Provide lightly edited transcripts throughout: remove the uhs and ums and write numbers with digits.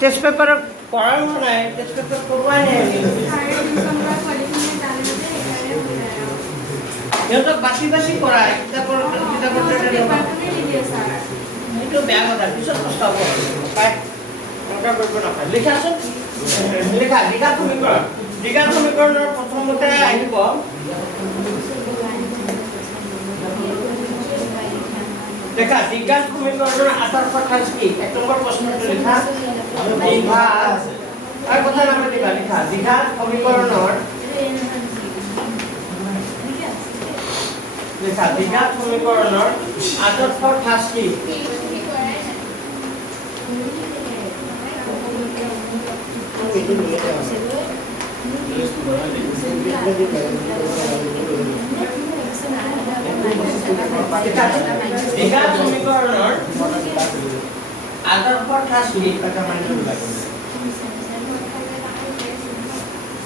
Test paper কৰাৰ নাই, test paper কৰোৱাই নাই সিহঁতক বাছি বাছি কৰাই কিতাপৰ এইটো বেয়া কথা, পিছত পস্তাব পায় এনেকুৱা কৰিব নাপায়। লিখাচোন, লিখা লিখা সমীকৰণ। লিখা সমীকৰণৰ প্ৰথমতে আহিব দেখা দ্বিঘাত সমীকৰণৰ আদৰ্শ ঠাঁচ কি? এক নম্বৰ প্ৰশ্নটো লিখা দ্বিঘাত আৰু কথা নাপাতিবা, লিখা দ্বিঘাত সমীকৰণৰ লিখা দ্বিঘাত সমীকৰণৰ আদৰ্শ ঠাঁচ কি? দ্বিঘাত সমীকৰণৰ আদৰ্শ ঠাঁচ কি?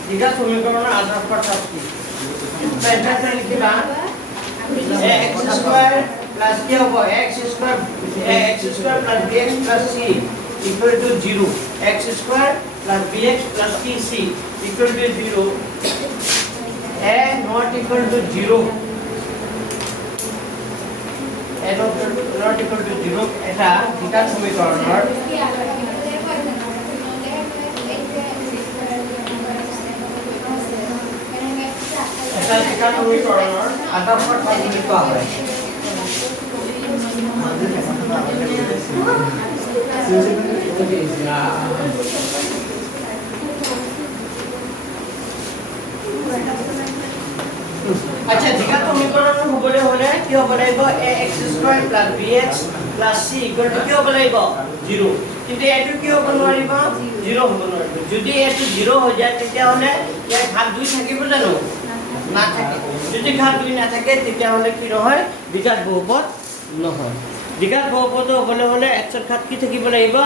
দ্বিঘাত সমীকৰণৰ আদৰ্শ ঠাঁচ কি? এটা লিখিবা x স্কয়ার প্লাস কি হবে x square plus bx plus c equal to 0 x square plus bx plus c equal to 0 a not equal to 0 a not equal to 0 এটা দ্বিঘাত সমীকৰণৰ এটা দ্বিঘাত সমীকৰণৰ আদৰ্শ ঠাঁচ বুলি কোৱা হয়। আচ্ছা দ্বিঘাত সমীকৰণ হ'বলৈ হ'লে কি হ'ব লাগিব ax square plus bx plus c equal to কি হ'ব লাগিব 0 কিন্তু এটো কি হ'ব নোৱাৰিব 0 হ'ব নোৱাৰিব যদি এটো 0 হৈ যায় তেতিয়া হ'লে ইয়াৰ ঘাত 2 থাকিব জানো না থাকে যদি ঘাত 2 না থাকে তেতিয়া হ'লে কি নহয় দ্বিঘাত বহুপদ নহয় দ্বিঘাত বহুপদ হ'বলৈ হ'লে x ৰ ঘাত কি থাকিব লাগিব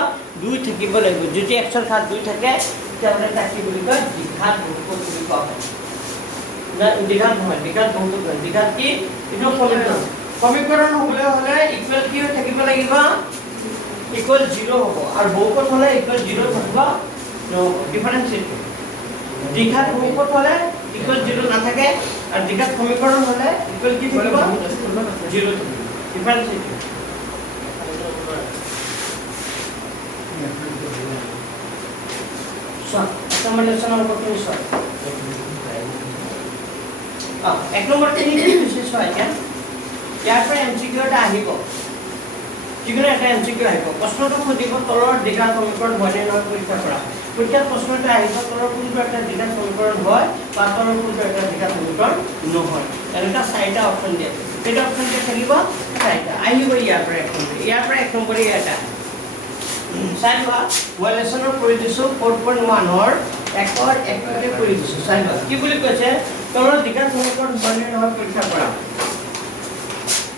2 থাকিব লাগিব যদি x ৰ ঘাত 2 থাকে তেতিয়া হ'লে তাক কি বুলি কয় দ্বিঘাত বহুপদ বুলি কোৱা হয় না দ্বিঘাত নহয় দ্বিঘাত বহুপদ নহয় দ্বিঘাত কি এটো সমীকৰণ হ'বলৈ হ'লে ইকুৱেল কি থাকিব লাগিব ইকুৱেল 0 হ'ব আৰু বহুপদ হ'লে ইকুৱেল 0 থাকিব ডিফাৰেন্স এটো দ্বিঘাত বহুপদ হ'লে ইকুৱেল 0 নাথাকে আৰু দ্বিঘাত সমীকৰণ হ'লে ইকুৱেল কি থাকিব 0 ডিফাৰেন্স এটো সামান্যসন নম্বৰটো নিশ্চয় এক নম্বৰটো কি বিশেষ হয় কেন ইয়াৰ পৰা এমসিকিউ এটা আহিব যিকোনো এটা এমসিকিউ আহিব প্ৰশ্নটো খুদিব তলৰ দ্বিঘাত সমীকৰণ হয়নে নহয় পৰীক্ষা কৰা পৰীক্ষাৰ প্ৰশ্নটো আহিব তলৰ কোনটো এটা দ্বিঘাত সমীকৰণ হয় বা তলৰ কোনটো এটা দ্বিঘাত সমীকৰণ নহয় এনেকা চাৰিটা অপচন দিয়ে কেইটা অপচন দিয়ে থাকিব চাৰিটা আহিব ইয়াৰ পৰা এক নম্বৰ এটা চাইবা ওয়েলেছনৰ কৰি দিছো 4.1 ৰ একৰ এককে কৰি দিছো চাইবা কি বুলি কৈছে তলৰ দ্বিঘাত সমীকৰণ হয়নে নহয় পৰীক্ষা কৰা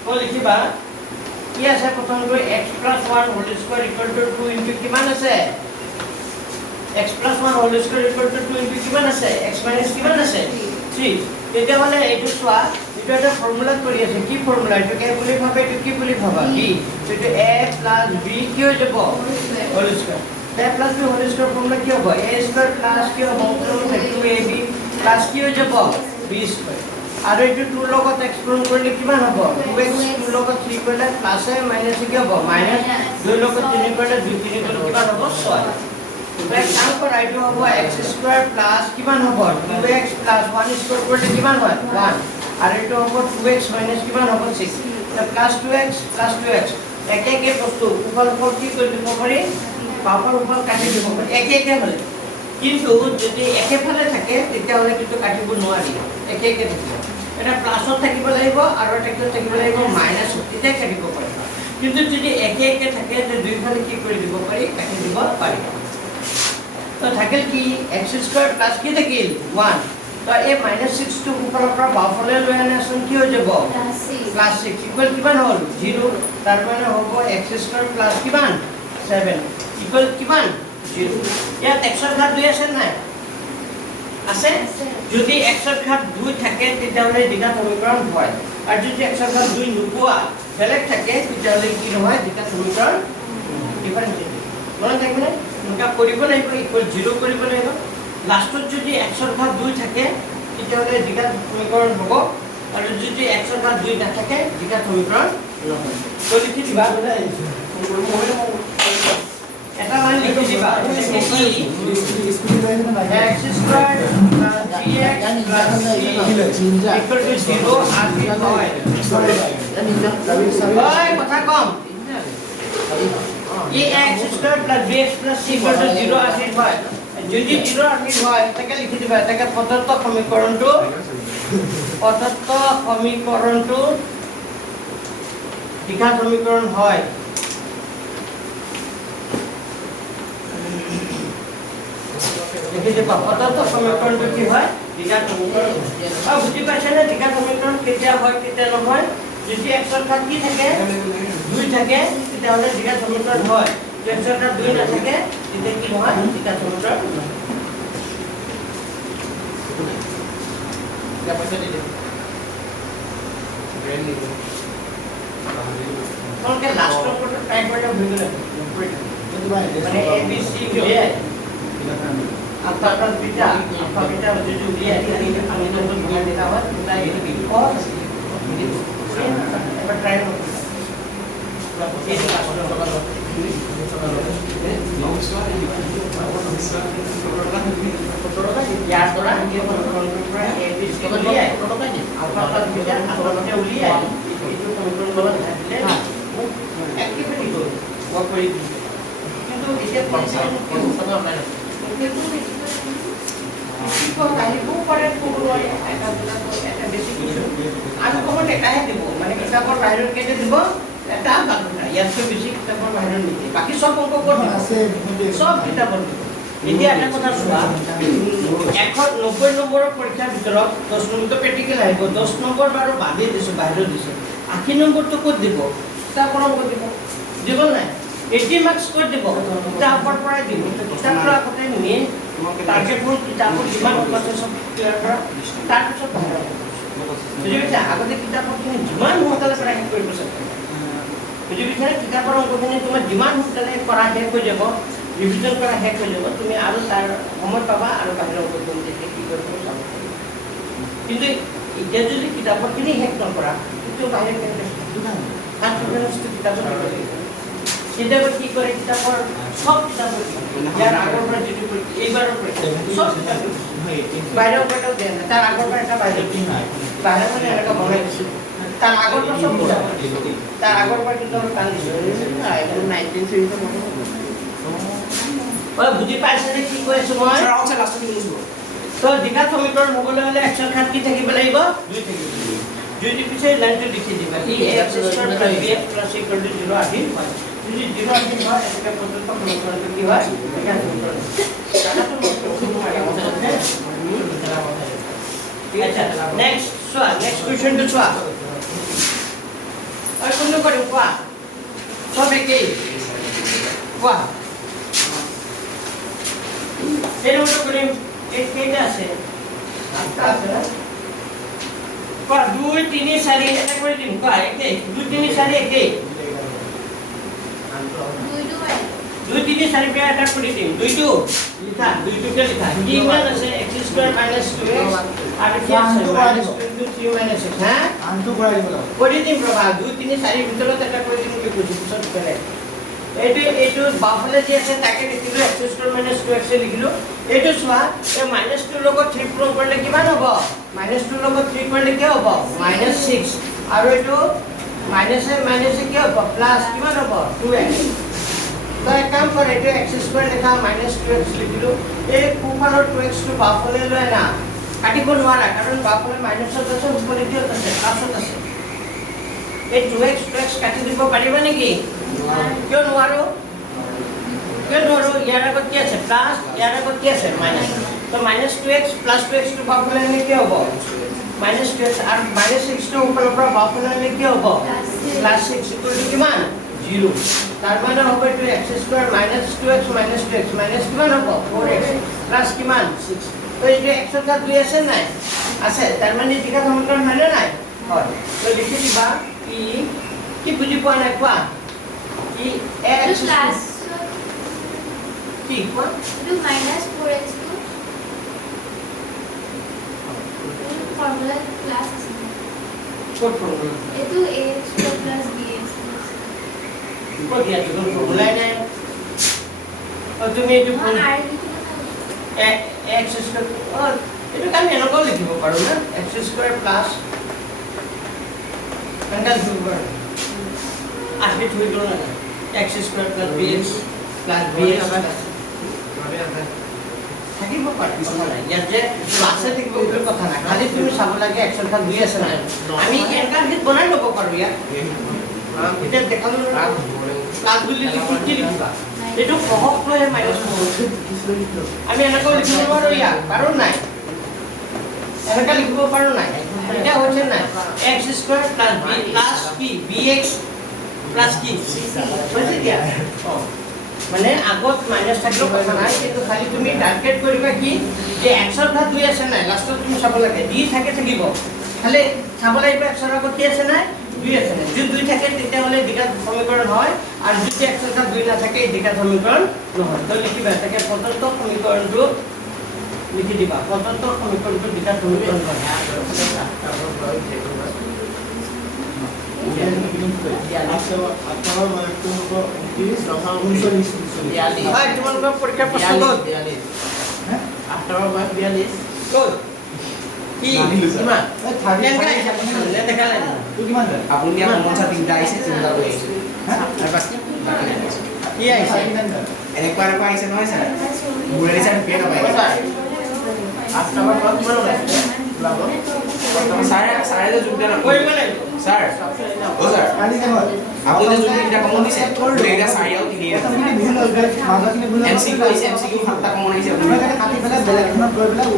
তো লিখিবা কি আছে প্ৰথম কৰি x + 1 whole square equal to 2 into কিমান আছে x + 1 whole square equal to 2 into কিমান আছে x - কিমান আছে 3 তেতিয়া হলে এইটো চোৱা এটা এটা ফৰ্মুলা কৰি আছে কি ফৰ্মুলা এটা কে বুলি ভাবে এটো কি বুলি ভাবা b এটো a + b কি হৈ যাব whole square a + b whole square formula কি হ'ব a স্কয়াৰ প্লাস কি হ'ব 2ab প্লাস কি হৈ যাব b স্কয়াৰ আৰু এটো 2 লগত এক্সপ্লোৰ কৰিলে কিমান হ'ব 2x 2 লগত 3 কৰিলে প্লাস এ মাইনাস কি হ'ব মাইনাস 2 লগত 3 কৰিলে 2 3 কৰিলে কিমান হ'ব 6 ব্ৰেক ডাউন কৰা এইটো হ'ব x² প্লাস কিমান হ'ব 2x প্লাস 1 স্কয়াৰ কৰিলে কিমান হয় 1 আৰু এইটো হ'ব 2x মাইনাস কিমান হ'ব 6 প্লাস 2x প্লাস 2x একে বস্তু উপৰ কি কৰি দিব পাৰি পাৱাৰ উপৰ কাটি দিব পাৰি একে হ'লে কিন্তু যদি একেফালে থাকে তেতিয়া হলে কিন্তু কাটিব নোৱাৰি একে থাকিব এটা প্লাসত থাকিব লাগিব আৰু এটা কি থাকিব লাগিব মাইনাসত তেতিয়া কাটিব পাৰি কিন্তু যদি একে থাকে তে দুইফালে কি কৰি দিব পাৰি কাটি দিব পাৰি তো থাকিল কি x² প্লাস কি থাকিল 1 তো এই -6 টো উপৰৰ পৰা বাওঁফালে লৈ আনাচোন কি হৈ যাব +6 ইকুৱেল কিমান হ'ল 0 তাৰ মানে হ'ব x² প্লাস কিমান 7 ইকুৱেল কিমান 0 ইয়াত x ৰ ঘাত 2 আছে নাই আছে যদি x ৰ ঘাত 2 থাকে তেতিয়াহলে দ্বিঘাত সমীকৰণ হয় আৰু যদি x ৰ ঘাত 2 নোপোৱা বেলেগ থাকে তেতিয়াহলে কি নহয় দ্বিঘাত সমীকৰণ ডিফাৰেন্স মনত থাকিবনে এনেকুৱা কৰিব লাগিব ইকুৱেল 0 কৰিব লাগিব লাষ্টত যদি x ৰ ঘাত 2 থাকে তেতিয়াহ'লে দ্বিঘাত সমীকৰণ হ'ব আৰু যদি x ৰ ঘাত 2 নাথাকে দ্বিঘাত সমীকৰণ নহয় তো লিখি দিবা এটা মান লিখি দিবা x square 3x c equal to 0 আর কি হয় ওই কথা কম x square plus bx plus c equal to 0 আর কি হয় যদি 0 আর কি হয় তাকে লিখি দিবা তাকে প্রদত্ত সমীকরণটো দ্বিঘাত সমীকরণ হয় দেখি যে প্রদত্ত সমীকরণটো কি হয় দ্বিঘাত সমীকরণ আর বুঝি পাইছে না দ্বিঘাত সমীকরণ কেতিয়া হয় কেতিয়া নহয় যদি x এর ঘাত কি থাকে 2 থাকে তাহলে দ্বিঘাত সমীকরণ হয় যদি x এর ঘাত 2 না থাকে তেতিয়া কি হয় দ্বিঘাত সমীকরণ क्या पैसा दे दे ब्रांड नहीं कौन के लास्ट नंबर तो टाइप वाला भूल गए मैंने ए बी सी के लिए अल्फा प्लस बीटा जो दिया है ये हमने नंबर दिया देता हुआ पूरा ये भी और एक बार ट्राई करो ये लास्ट नंबर यार थोड़ा ये पूरा ए बी सी को लिया है अल्फा प्लस बीटा अल्फा ने लिया है ये जो कंट्रोल वाला है एक्टिविटी को वर्क करी কিন্তু এটা ফাংশন কি হবে আপনারা কিন্তু কি কাহিবো পারে কোন এটা এটা বেশি কিছু আমি কোন এটাই দেব মানে কিতাবৰ বাহিৰত কেটে দিব এটা বাকি ইয়াতকৈ বেছি কিতাবৰ বাহিৰত নিতে বাকি সব অংক কোন আছে সব কিতাবৰ এতিয়া এটা কথা চোৱা 190 নম্বৰৰ পৰীক্ষাৰ ভিতৰত 10 নম্বৰ প্ৰেক্টিকেল আহিব 10 নম্বৰ বাৰু বাদে দিছো বাহিৰত দিছো 80 নম্বৰটো ক'ত দিব কিতাবৰ অংক দিব দিব নাই 80 মাৰ্কস কৰে দেব কিতাবৰ পৰাই দিব কিতাবৰ আগতে মেইন টাৰ্গেট হ'ল কিতাবৰ যিমান আছে সব ক্লিয়াৰ কৰা তাৰপিছত বুজিছা আগতে কিতাপৰখিনি যিমান সোনকালে পঢ়া শেষ কৰিব চেষ্টা বুজিছা কিতাপৰ অংকখিনি তোমাৰ যিমান সোনকালে পঢ়া শেষ হৈ যাব ৰিভিজন কৰা শেষ হৈ যাব তুমি আৰু তাৰ সময় পাবা আৰু বাহিৰৰ অংকখিনি দেখি কি কৰিব চাব কিন্তু এতিয়া যদি কিতাপৰখিনি শেষ নকৰা কিন্তু বাহিৰ কেনেকৈ তাৰ প্ৰয়োজনীয় কিতাপৰ কিতাপৰ কি কৰে কিতাপৰ সব কিতাপৰ ইয়াৰ আগৰ পৰা যেটো এইবাৰৰ পৰা সব কিতাপ বাহিৰৰ পৰা দেন তাৰ আগৰ পৰা এটা বাহিৰ বাহিৰৰ পৰা এটা বনাই দিছে তাৰ আগৰ পৰা সব তাৰ আগৰ পৰা কিন্তু কাল দিছে 19 সিৰিজৰ মতে ওই বুজি পাইছে নে কি কৈ আছো মই স্যাৰ আউট লাস্ট দিন বুঝবো তো দ্বিঘাত সমীকৰণ হ'বলৈ হলে x এর ঘাত কি থাকিব লাগিব 2 থাকিব যদি পিছে লাইনটো লিখি দিবা ই x square plus bx plus equal to 0 আহিল হয় যদি 0 আহিল হয় এটা পদ্ধতি সমীকৰণটো কি হয় দ্বিঘাত সমীকৰণ কাটাটো আচ্ছা নেক্সট সোয়া নেক্সট কোশ্চেন টু সোয়া আর কোন করে কোয়া সব একই কোয়া এর মতো করে এক কেটা আছে আচ্ছা আছে কোয়া 2 3 4 এটা করে দিন কোয়া একই 2 3 4 একই 2 3 4 पे अटैक कर दी 2 2 लिखा 2 2 के लिखा की मान আছে x স্কয়ার - 2x আর কি আছে -2 3 - x হ্যাঁ আনটু করা দিব করে দিন প্রভা 2 3 4 ভিতরতে এটা করে দিন কি বুঝি সব করে এইটো বাফলে যে আছে তাকে লিখিলো x স্কয়ার - 2x লিখিলো এইটো সোয়া এ -2 লগত 3 পূরণ করলে কিমান হ'ব -2 লগত 3 করলে কি হ'ব -6 আর এইটো মাইনাস কি হ'ব প্লাস কিমান হ'ব 2x तो एक काम कर एटो x स्क्वायर लिखा -2x लिखिलो ए কুফালৰ 2x টু বাফলে লৈ না কাটিব নোৱাৰা কাৰণ বাফলে মাইনাসত আছে উপৰিত আছে প্লাসত আছে এই 2x কাটি দিব পাৰিবা নেকি কিয় নোৱাৰো ইয়াৰ আগত কি আছে প্লাস ইয়াৰ আগত কি আছে মাইনাস তো -2x + 2x টু বাফলে নে কি হ'ব -2x আর -6 টু উপৰৰ পৰা বাফলে নে কি হ'ব +6 ইকুয়াল টু কিমান 0 তার মানে হবে 2x square - 2x - 2x minus কিমান হ'ব 4x প্লাস কিমান 6 তো এই যে x এর ঘাত 2 আছে নাই আছে তার মানে দ্বিঘাত সমীকরণ হয় না নাই হয় তো লিখি দিবা কি বুঝি পোৱা নাই কোৱা কি x প্লাস কি কোৱা এইটো -4x2 ফৰ্মুলা ক্লাছ আছে ক'ত ফৰ্মুলা এইটো ax plus bx ক'ত দিয়া তুমি ফৰ্মুলাই নাই তুমি এইটো মই r x স্কয়াৰ এইটো আমি এনেকৈ লিখিব পাৰো না x স্কয়াৰ প্লাস কেনেকৈ লিখিব পাৰো আসবে থৈ দিও না x square plus bx plus bx থাকিব পাৰে কথা নাই ইয়াতে ক্লাসে থাকিব বুলি কথা নাই খালি তুমি চাব লাগে x সংখ্যা 2 আছে নাই আমি এনেকা হিত বনাই ল'ব পাৰো ইয়াত এটা দেখালো ক্লাস বুলি লিখি কি লিখিবা এইটো সহজ হয় মাইনাস আমি এনেকৈ লিখিব পাৰো ইয়াত পাৰো নাই এনেকা লিখিব পাৰো নাই এটা হৈছে নাই x square plus b plus কি bx প্লাস কি হৈছে দিয়া মানে আগত মাইনাস থাকিলে কথা নাই কিন্তু খালি তুমি ডাইৰেক্ট কৰিবা কি যে x ৰ ঘাত 2 আছে নাই লাষ্টত তুমি চাব লাগে d থাকে থাকিব খালি চাব লাগিব x ৰ ঘাত কি আছে নাই 2 আছে নাই যদি 2 থাকে তেতিয়া হলে দ্বিঘাত সমীকৰণ হয় আৰু যদি x ৰ ঘাত 2 না থাকে দ্বিঘাত সমীকৰণ নহয় তো লিখিবা তাকে পদন্ত সমীকৰণটো লিখি দিবা পদন্ত সমীকৰণটো দ্বিঘাত সমীকৰণ হয় তোমালোকৰ পৰীক্ষা প্ৰশ্ন ক'ত কি কিমান আপুনি দিয়া মনসা তিনটা আহিছে চিন্তা কৰি কি আহিছে এনেকুৱা আহিছে নহয় ছাৰ ঘূৰাই ছাৰ পেন নাপায় ছাৰে যে যোগদান কৰিব লাগিব ছাৰ অ ছাৰ আপুনি যে যোনকেইটা কমন দিছে এইটা 4 আৰু 3 এমচিকিউ আহিছে এমচিকিউ 7টা কমন আহিছে মানে 25 নম্বৰমান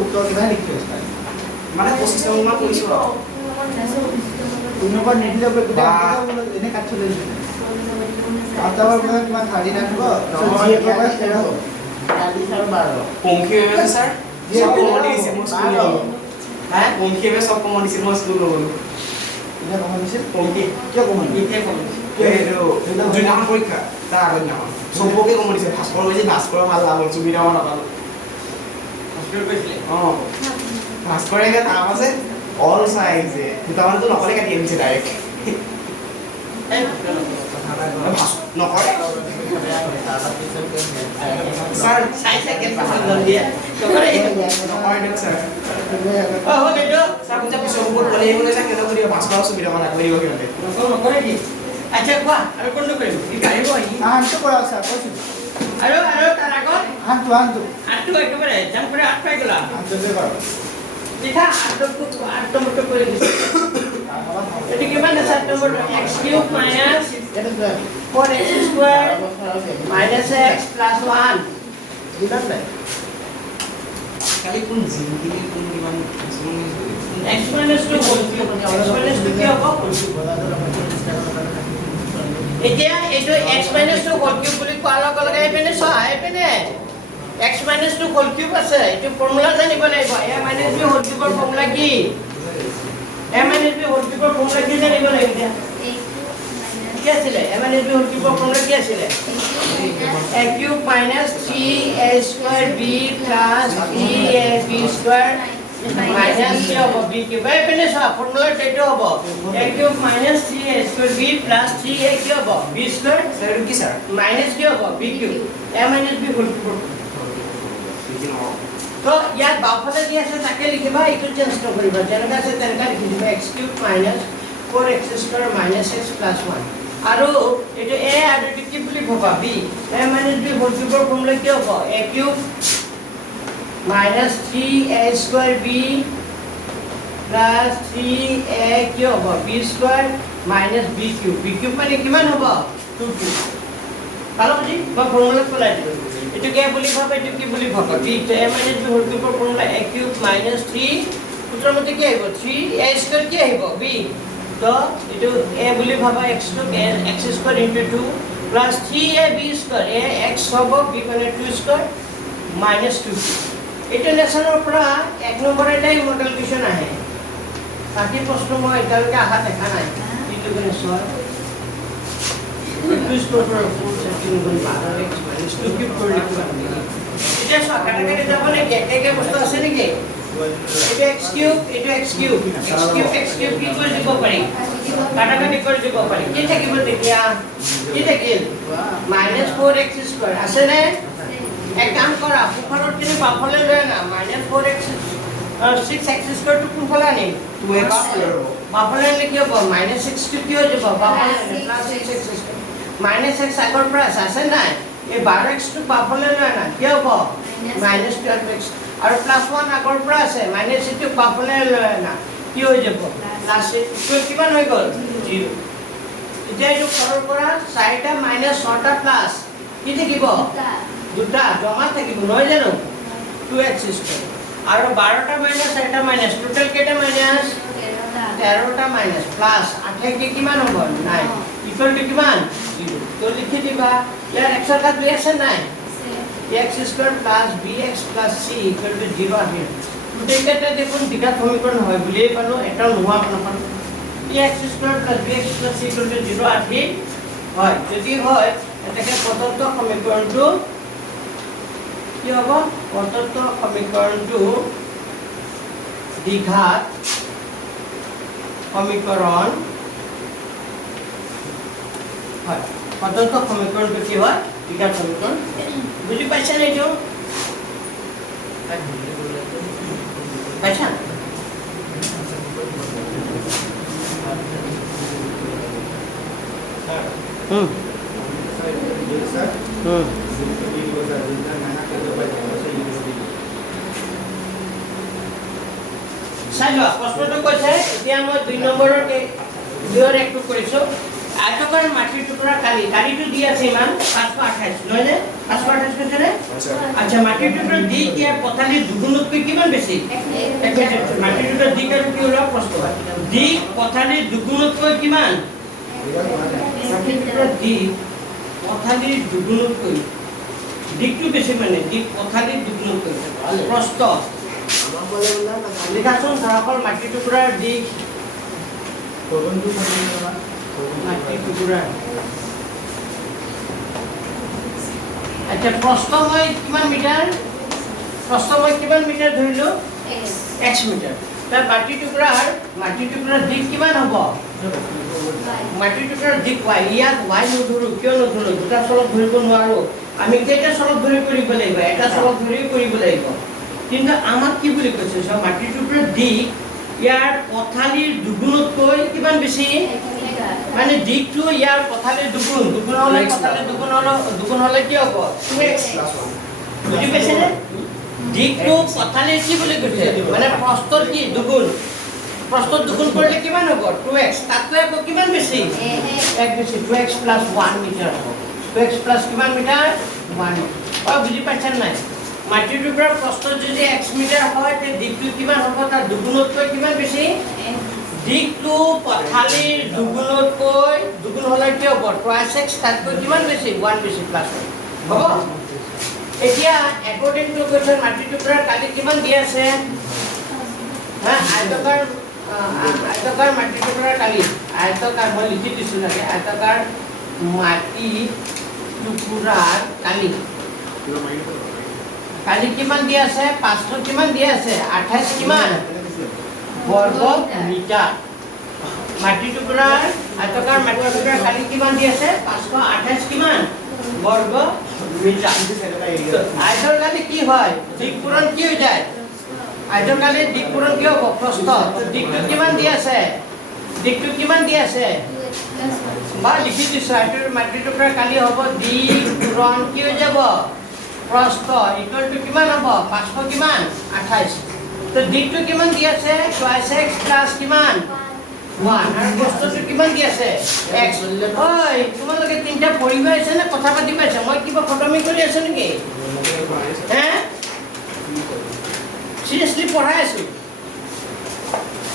কৰিছো পংখীয়ে ছাৰ সব কমন দিছে মই স্কুল হ্যাঁ পংখীয়ে সব কমন দিছে মই স্কুল গ'লো এটা কমন দিছিল পংখী কিয় কমন ইতে কমন এইটো জুনিয়ৰ পৰীক্ষা তাৰ আগত নহয় সবকে কমন দিছে ভাস্কৰ হৈছে ভাস্কৰ ভাল লাগল সুবিধা নাপালো হস্পিটেল গৈছিলে অ ভাস্কৰে কে নাম আছে অল সাইজে দুটামানটো নকলে কাটি আনিছে ডাইৰেক্ট এই নকৰে ছাৰ চাই সেকেন্ড পাছত দিয়া নকৰে নকৰে দিয়ক ছাৰ অ হ'ল এইটো ছাৰ পূজা পিছৰ ওপৰত ক'লে এইবোলে যে কেনেকৈ দিব ভাস্কৰ সুবিধা মানে কৰিব সিহঁতে নকৰে কি আচ্ছা কোৱা আৰু কোনটো কৰিম কি গাড়ীব আহি আনটো কৰা স্যাৰ কৈছো আৰু তাৰ আগত আনটো আঠটো একেবাৰে জাম কৰি আঠ পাই গলা আনটো যে কৰা লিখা আঠ নম্বৰটো কৰি দিছে এটি কিমান আছে 8 নম্বৰ x³ মাইনাস এটা 4x² মাইনাস x প্লাস 1 দিলাম নাই কালি কোন জিন্দিগি কোন কিমান x minus 2 whole cube x minus 2 কি হ'ব এতিয়া এইটো x minus 2 whole cube বুলি কোৱাৰ লগে লগে এইপিনে এইপিনে x minus 2 whole cube আছে এইটো ফৰ্মুলা জানিব লাগিব a minus b whole cube ৰ ফৰ্মুলা কি a minus b whole cube ৰ ফৰ্মুলা কি জানিব লাগিব এতিয়া কি আছিলে a minus b whole cube ৰ ফৰ্মুলা কি আছিলে a cube minus 3a² b plus 3ab square minus কি হ'ব b cube এইপিনে ফৰ্মুলা এইটো হ'ব a cube minus 3a² b plus 3a কি হ'ব b square ছাৰ কি ছাৰ minus কি হ'ব b cube a minus b whole cube তো ইয়াত বাওঁফালে কি আছে তাকে লিখিবা এইটো চেঞ্জ নকৰিবা যেনেকা আছে তেনেকা লিখি দিবা x³ minus 4x² minus x plus 1 আৰু এইটো a আৰু এইটো কি বুলি ভাবা b a minus b whole cube ৰ ফৰ্মুলা কি হ'ব a³ minus 3a² b plus 3a কি হ'ব b square minus b cube মানে কিমান হ'ব 2 ভালো বুজি বা ফৰ্মুলা খোলাই দিব এটো কি বুলি ভাবে এটো কি বুলি ভাবে b তো a minus b whole cube formula a³ minus 3 সূত্ৰৰ মতে কি আহিব 3a² কি আহিব b তো এটো a বুলি ভাবা x² into 2 plus 3ab square a x হ'ব b মানে 2 square minus 2 এটা লেসনৰ পৰা এক নম্বৰ এটাই মডেল কুৱেশ্যন আহে বাকি প্ৰশ্ন মই এতিয়ালৈকে আহা দেখা নাই কিন্তু কোনে সয় Plus 4 4 second 1 x minus 2 cube per liquid এতিয়া চোৱা কাটাকাটি যাব নেকি একে বস্তু আছে নেকি এটা x কিউব কি কৰি দিব পাৰি কাটাকাটি কৰি দিব পাৰি কি থাকিব তেতিয়া কি থাকিল -4x² আছে নে এক কাম কৰা ফুফালত কিনে বাফলে লৈ না -4x 6x² টো কোনফালে আনি 2x বাফলে লিখি হ'ব -6 কি হৈ যাব বাফলে +6x আগৰ পৰা আছে নাই এই 12x টো বাফলে লৈ না কি হ'ব -12x আৰু +1 আগৰ পৰা আছে -8 টো বাফলে লৈ না কি হৈ যাব +8 কিমান হৈ গ'ল 0 এতিয়া এইটো সৰল কৰা 4টা -6টা প্লাস কি থাকিব দুটা জমা থাকিব নহয় জানো 2x² আৰু 12টা -4টা মাইনাস টোটাল কেইটা মাইনাস 13টা মাইনাস প্লাস 8 কি কিমান হ'ব 9 ইকুয়াল টু কিমান 0 তো লিখি দিবা ইয়াৰ x ৰ কাট আছে নাই x² + bx + c = 0 আহিল গোটেইকেইটা দেখোন দ্বিঘাত সমীকৰণ হয় বুলিয়ে পালো এটা নোহোৱা নাপালো x² + bx + c = 0 আহিল হয় যদি হয় এটাকে প্ৰদত্ত সমীকৰণটো কি হ'ব প্ৰদত্ত সমীকৰণটো দ্বিঘাত সমীকৰণ হয় প্ৰদত্ত সমীকৰণটো কি হয় দ্বিঘাত সমীকৰণ বুজি পাইছা নে এইটো পাইছা চাই লোৱা প্ৰশ্নটো কৈছে এতিয়া মই 2 নম্বৰৰ 2ৰ একটো কৰিছো আয়তকাৰ মাটিৰ টুকুৰা কালিটো দি আছে ইমান 528 নহয় নে 528 কৈছে নে আচ্ছা মাটিৰ টুকুৰা দি ইয়াৰ পথালি দুগুণতকৈ কিমান বেছি মাটিৰ টুকুৰা দি আৰু কি হলো প্ৰশ্ন দি পথালি দুগুণতকৈ কিমান মাটিৰ টুকুৰা দি পথালি দুগুণতকৈ দিকটো বেছি মানে দিক পথালি দুগুণতকৈ প্ৰশ্ন লিখাচোন ধৰাকল মাটিৰ টুকুৰাৰ দিক মাটিৰ টুকুৰা আচ্ছা প্ৰস্থ মই কিমান মিটাৰ ধৰিলো x মিটাৰ তাৰ মাটিৰ টুকুৰাৰ দিক কিমান হ'ব মাটিৰ টুকুৰাৰ দিক y ইয়াত y নধৰো কিয় নধৰো দুটা চলক ধৰিব নোৱাৰো আমি কেইটা চলক ধৰি কৰিব লাগিব এটা চলক ধৰি কৰিব লাগিব কিন্তু আমাক কি বুলি কৈছে সব মাটিৰ টুকুৰাৰ দিক ইয়াৰ পথালিৰ দুগুণতকৈ কিমান বেছি মানে দিকটো ইয়াৰ পথালিৰ দুগুণ হলে পথালিৰ দুগুণ হলে কি হ'ব 2x বুজি পাইছে নে দিকটো পথালিৰ কি বুলি কৈছে মানে প্ৰস্থৰ কি দুগুণ প্ৰস্থৰ দুগুণ কৰিলে কিমান হ'ব 2x তাতকৈ আকৌ কিমান বেছি 1 বেছি 2x + 1 মিটাৰ হ'ব 2x + কিমান মিটাৰ 1 বুজি পাইছেন নাই মাটিৰ টুকুৰাৰ প্ৰস্থ যদি x মিটাৰ হয় তে দিকটো কিমান হ'ব তাৰ দুগুণতকৈ কিমান বেছি দিকটো পথালিৰ দুগুণতকৈ দুগুণ হলে কি হ'ব 2x তাতকৈ কিমান বেছি 1 বেছি প্লাস হ'ব এতিয়া একৰ্ডিং টু কোৱেশ্চন মাটিৰ টুকুৰাৰ কালি কিমান দি আছে আয়তকাৰ মাটিৰ টুকুৰাৰ কালি আয়তকাৰ মই লিখি দিছো লাগে আয়তকাৰ মাটিৰ টুকুৰাৰ কালি কিমান দি আছে 500 কিমান দি আছে 28 কিমান বর্গ মিটার মাটিৰ টুকুৰাৰ আয়তকাৰ মাটিৰ টুকুৰাৰ কালি কিমান দি আছে 528 কিমান বৰ্গ মিটাৰ আয়তৰ কালি কি হয় দিক পূৰণ কি হৈ যায় আয়তৰ কালি দিক পূৰণ কি হ'ব প্ৰস্থ দিকটো কিমান দি আছে বা লিখি দিছো আয়তৰ মাটিৰ টুকুৰাৰ কালি হ'ব দিক পূৰণ কি হৈ যাব প্ৰস্থ ইকুয়াল টু কিমান হ'ব 500 কিমান 28 তো দিকটো কিমান দি আছে 2x + কিমান 1 আৰু প্ৰস্থটো কিমান দি আছে x ওই তোমালোকে তিনটা পঢ়িব আছে না কথা পাতি পাইছা মই কিবা ফটোমি কৰি আছো নেকি সিৰিয়াসলি পঢ়াই আছো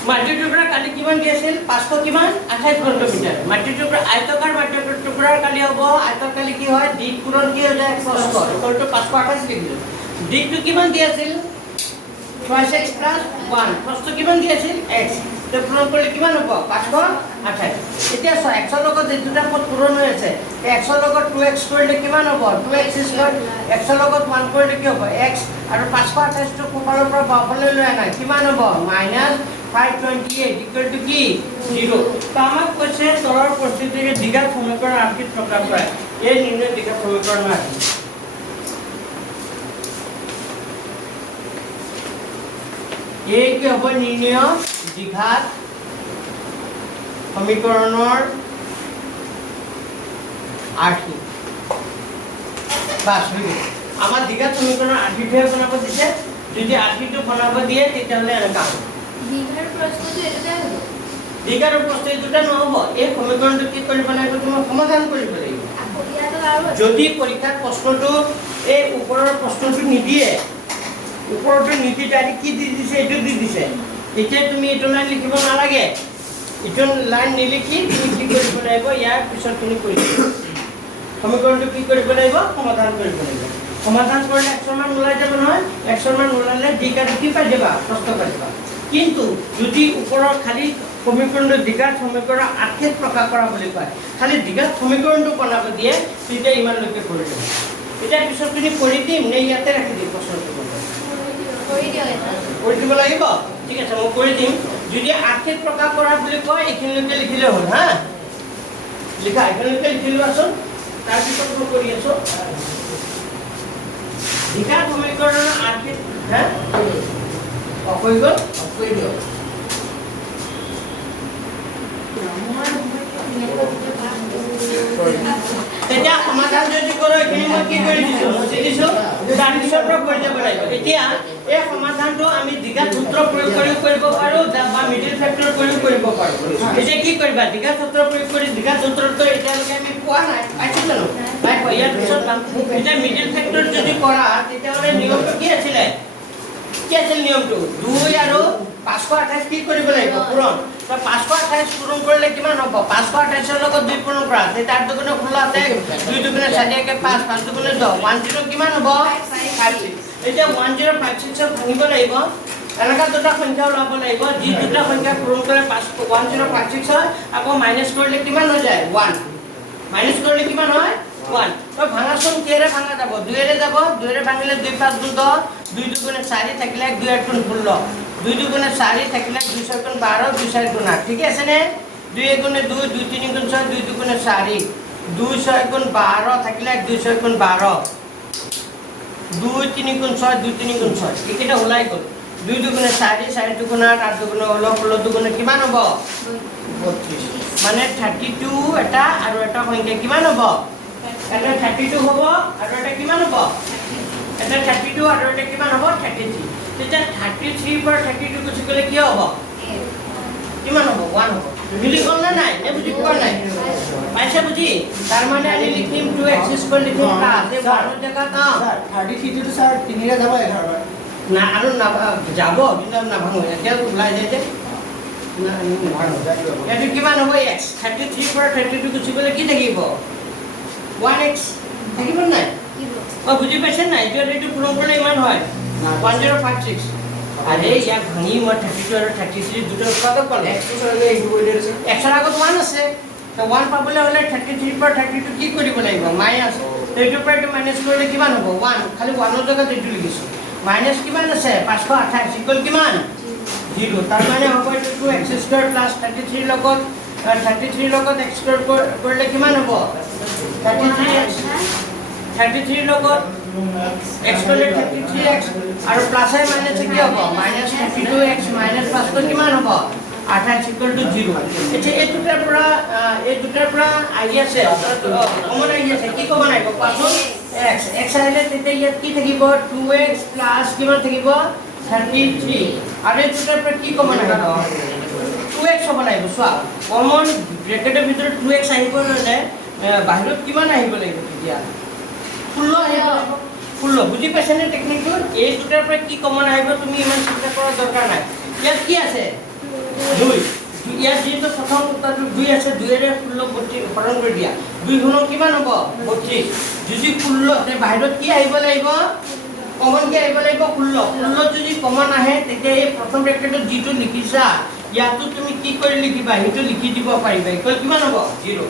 মাটিৰ টুকুৰা কালি কিমান দি আছিল 500 কিমান 28 বৰ্গ মিটাৰ মাটিৰ টুকুৰা আয়তকাৰ মাটিৰ টুকুৰাৰ কালি হ'ব আয়তৰ কালি কি হয় দিক পূৰণ কি হৈ যায় প্ৰস্থ ইকুয়াল টু 528 লিখিলো দিকটো কিমান দি আছিল 2x + 1 প্ৰস্থ কিমান দি আছিল x তে পূৰণ কৰিলে কিমান হ'ব 528 এতিয়া চোৱা x ৰ লগত এই দুটা পদ পূৰণ হৈ আছে x ৰ লগত 2x কৰিলে কিমান হ'ব 2x স্কয়াৰ x ৰ লগত 1 কৰিলে কি হ'ব x আৰু 528 টো কোণৰ পৰা বাওঁফালে লৈ আনা কিমান হ'ব -528 ইকুৱেল টু কি 0 তো আমাক কৈছে তলৰ পৰিস্থিতিৰে দ্বিঘাত সমীকৰণ আৰ্কিত প্ৰকাশ কৰে এই নিৰ্ণয় দ্বিঘাত সমীকৰণ আছে এই কি হ'ব নিৰ্ণয় দ্বিঘাত সমীকৰণৰ আৰ্কি বাস হৈ গ'ল আমাৰ দ্বিঘাত সমীকৰণৰ আৰ্কিটোহে বনাব দিছে যদি আৰ্কিটো বনাব দিয়ে তেতিয়াহ'লে এনেকুৱা হ'ব দীঘাৰ প্ৰশ্নটো এটাই হ'ব দ্বিঘাত প্ৰশ্ন দুটা নহ'ব এই সমীকৰণটো কি কৰিব লাগিব তুমি সমাধান কৰিব লাগিব আকৌ ইয়াতো আৰু আছে যদি পৰীক্ষাত প্ৰশ্নটো এই ওপৰৰ প্ৰশ্নটো নিদিয়ে ওপৰটো নীতি তাৰি কি দি দিছে এইটো দি দিছে এতিয়া তুমি এইটো লাইন লিখিব নালাগে এইটো লাইন নিলিখি তুমি কি কৰিব লাগিব ইয়াৰ পিছত তুমি কৰিব সমীকৰণটো কি কৰিব লাগিব সমাধান কৰিব লাগিব সমাধান কৰিলে x ৰ মান ওলাই যাব নহয় x ৰ মান ওলালে দ্বিঘাত কি পাই যাবা প্ৰশ্ন পাই যাবা কিন্তু যদি ওপৰৰ খালি সমীকৰণটো দ্বিঘাত সমীকৰণ আৰ্কিত প্ৰকাশ কৰা বুলি কয় খালি দ্বিঘাত সমীকৰণটো বনাব দিয়ে তেতিয়া ইমানলৈকে কৰি দিব এতিয়া পিছত তুমি কৰি দিম নে ইয়াতে ৰাখি দিম প্ৰশ্নটো কৰি দিয়ক এটা কৰি দিব লাগিব ঠিক আছে মই কৰি দিম যদি আৰ্কিত প্ৰকাশ কৰা বুলি কয় এইখিনিলৈকে লিখিলে হ'ল হা লিখা এইখিনিলৈকে লিখিলো আছোন তাৰপিছত মই কৰি আছো দ্বিঘাত সমীকৰণৰ আৰ্কিত হা হৈ গ'ল কৰি দিয়ক তেতিয়া সমাধান যদি কৰোঁ এইখিনি মই কি কৰি দিছোঁ মুচি দিছোঁ তাৰপিছৰ পৰা কৰি যাব লাগিব এতিয়া এই সমাধানটো আমি দ্বিঘাত সূত্ৰ প্ৰয়োগ কৰিও কৰিব পাৰোঁ বা মিডিল ফেক্টৰ কৰিও কৰিব পাৰোঁ এতিয়া কি কৰিবা দ্বিঘাত সূত্ৰ প্ৰয়োগ কৰি দ্বিঘাত সূত্ৰটো এতিয়ালৈকে আমি পোৱা নাই পাইছোঁ জানো নাই পোৱা ইয়াৰ পিছত এতিয়া মিডিল ফেক্টৰ যদি কৰা তেতিয়াহ'লে নিয়মটো কি আছিল নিয়মটো 2 আৰু 528 কি কৰিব লাগিব পূৰণ তো 528 পূৰণ কৰিলে কিমান হ'ব 528 ৰ লগত 2 পূৰণ কৰা তে 4 দুগুণে 16 আছে 2 দুগুণে 4 কে 5 5 দুগুণে 10 10 কিমান হ'ব 56 এতিয়া 1056 ভাঙিব লাগিব এনেকা দুটা সংখ্যা ওলাব লাগিব যি দুটা সংখ্যা পূৰণ কৰে 1056 হয় আকৌ মাইনাস কৰিলে কিমান হৈ যায় 1 মাইনাস কৰিলে কিমান হয় 1 তো ভাঙাচোন কেৰে ভাঙা যাব 2 এৰে যাব 2 এৰে ভাঙিলে 2 5 2 10 2 দুগুণে 4 থাকিলে 2 8 16 2 দুগুণে 4 থাকিলে 2 6 12 2 4 8 ঠিক আছে নে 2 গুণে 2 2 3 গুণ 6 2 দুগুণে 4 2 6 12 থাকিলে 2 6 12 2 3 গুণ 6 2 3 গুণ 6 এইকেইটা ওলাই গ'ল 2 দুগুণে 4 4 দুগুণে 8 8 দুগুণে 16 দুগুণে কিমান হ'ব 32 মানে 32 এটা আৰু এটা সংখ্যা কিমান হ'ব এটা 32 হ'ব আৰু এটা কিমান হ'ব এটা 32 আৰু এটা কিমান হ'ব 33 তেতিয়া 33 পৰা 32 গুছি গ'লে কি হ'ব কিমান হ'ব 1 হ'ব বুজি গ'ল না নাই নে বুজি পোৱা নাই পাইছে বুজি তাৰ মানে আমি লিখিম 2x স্কয়াৰ লিখিম প্লাস এই 1 ৰ জায়গাত স্যাৰ 33 টো স্যাৰ 3 ৰে যাব 11 বাৰ না আৰু না যাব কিন্তু না ভাঙো এতিয়া ওলাই যায় যে না ভাঙো এইটো কিমান হ'ব x 33 পৰা 32 গুছি গ'লে কি থাকিব 1x থাকিব নাই বুজি পাইছে নাই এইটো পূৰণ কৰিলে ইমান হয় 1056 আৰে ইয়াক ভাঙি মই 32 আৰু 33 দুটো কত পালে x ৰ সলনি এইটো কৰি দিছে x ৰ আগত 1 আছে তো 1 পাবলৈ হলে 33 পৰা 32 কি কৰিব লাগিব মাইনাস তো এইটো পৰা এইটো মাইনাস কৰিলে কিমান হ'ব 1 খালি 1 ৰ জায়গাত এইটো লিখিছো মাইনাস কিমান আছে 528 ইকুৱেল কিমান 0 তাৰ মানে হ'ব এইটো 2x² 33 লগত 33 লগত x² কৰিলে কিমান হ'ব 33 লগত x কৰিলে 33x আৰু প্লাস আই মাইনাস কি হ'ব -32x -5 তো কিমান হ'ব 28 ইকুৱেল টু 0 এতিয়া এই দুটাৰ পৰা আহি আছে কমন আহি আছে কি কমন আহিব পাছত x আহিলে তেতিয়া ইয়াত কি থাকিব 2x প্লাস কিমান থাকিব 33 আৰু এই দুটাৰ পৰা কি কমন আহিব 2x হ'ব লাগিব চোৱা কমন ব্ৰেকেটৰ ভিতৰত 2x আহিব নহলে বাহিৰত কিমান আহিব লাগিব তেতিয়া 16 আহিব 16 বুজি পাইছে নে টেকনিকটো এই দুটাৰ পৰা কি কমন আহিব তুমি ইমান চিন্তা কৰাৰ দৰকাৰ নাই ইয়াত কি আছে 2 ইয়াত যেটো প্ৰথম উত্তৰটো 2 আছে 2 এৰে 16 32 হৰণ কৰি দিয়া 2 গুণ কিমান হ'ব 32 যদি 16 তে বাহিৰত কি আহিব লাগিব কমন কি আহিব লাগিব 16 যদি কমন আহে তেতিয়া এই প্ৰথম ব্ৰেকেটত যেটো লিখিছা ইয়াতো তুমি কি কৰি লিখিবা সেইটো লিখি দিব পাৰিবা ইকুৱেল কিমান হ'ব 0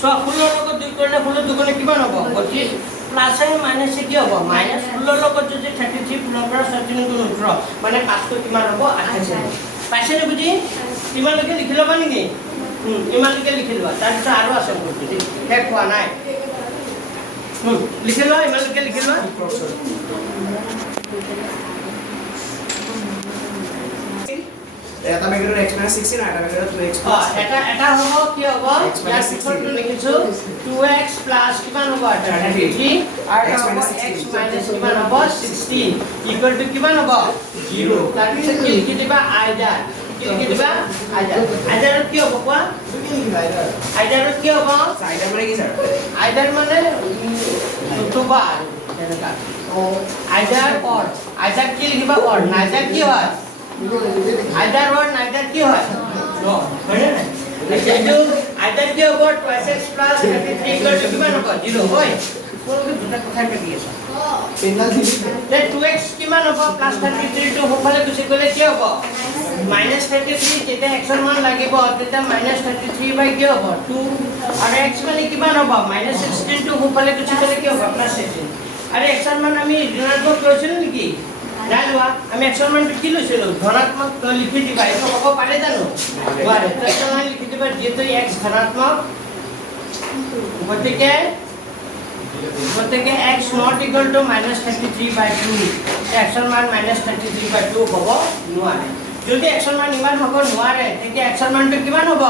সো 16 লগত 2 কৰিলে 16 দুগুণে কিমান হ'ব 25 প্লাস এ মাইনাস কি হ'ব মাইনাস 16 লগত যদি 33 পূৰণ কৰা 17 গুণ 18 মানে 5 টো কিমান হ'ব 28 পাইছে নে বুজি ইমানলৈকে লিখি ল'বা নেকি ইমানলৈকে লিখি লোৱা তাৰপিছত আৰু আছে বুজি শেষ হোৱা নাই লিখি লোৱা ইমানলৈকে লিখি লোৱা এটা মেগনেটৰ x - 16 আৰু এটা মেগনেটৰ 2x + এটা হ'ব কি হ'ব ইয়াৰ পিছৰটো লিখিছো 2x + কিমান হ'ব 33 আৰু x - কিমান হ'ব 16 ইকুৱেল টু কিমান হ'ব 0 তাৰ পিছত কি লিখি দিবা আইডাৰ কি লিখি দিবা আইডাৰত কি হ'ব কোৱা আইডাৰত কি হ'ব আইডাৰ মানে কি স্যাৰ আইডাৰ মানে দুবা এনেকা আইডাৰ অৰ আইডাৰ কি লিখিবা অৰ নাইডাৰ কি হয় আইডাৰ অর নাইডার কি হয় নো হয় না এইটো আইডার কি হ'ব 2x + 33 ইকুয়াল টু কিমান হ'ব 0 হয় কোন দুটা কথা কি আছে পেনাল দিবি তে 2x কিমান হ'ব +33 টো হ'লে গুছি গলে কি হ'ব -33 যেটা x এর মান লাগিব তেটা -33 বাই কি হ'ব 2 আর x মানে কিমান হ'ব -16 টো হ'লে গুছি গলে কি হ'ব +16 আরে x এর মান আমি ঋণাত্মক লৈছিল নেকি জানোৱা আমি এক্সপেৰিমেন্ট কি লৈছিলো ধনাত্মক লিখি দিবা এইটো হ'ব পাৰে জানো নোৱাৰে তো এটা মান লিখি দিবা যেটো x ধনাত্মক গতিকে x not equal to -33/2 x এর মান -33/2 হ'ব নোৱাৰে যদি x এৰ মান ইমান হ'ব নোৱাৰে তেতিয়া x এৰ মানটো কিমান হ'ব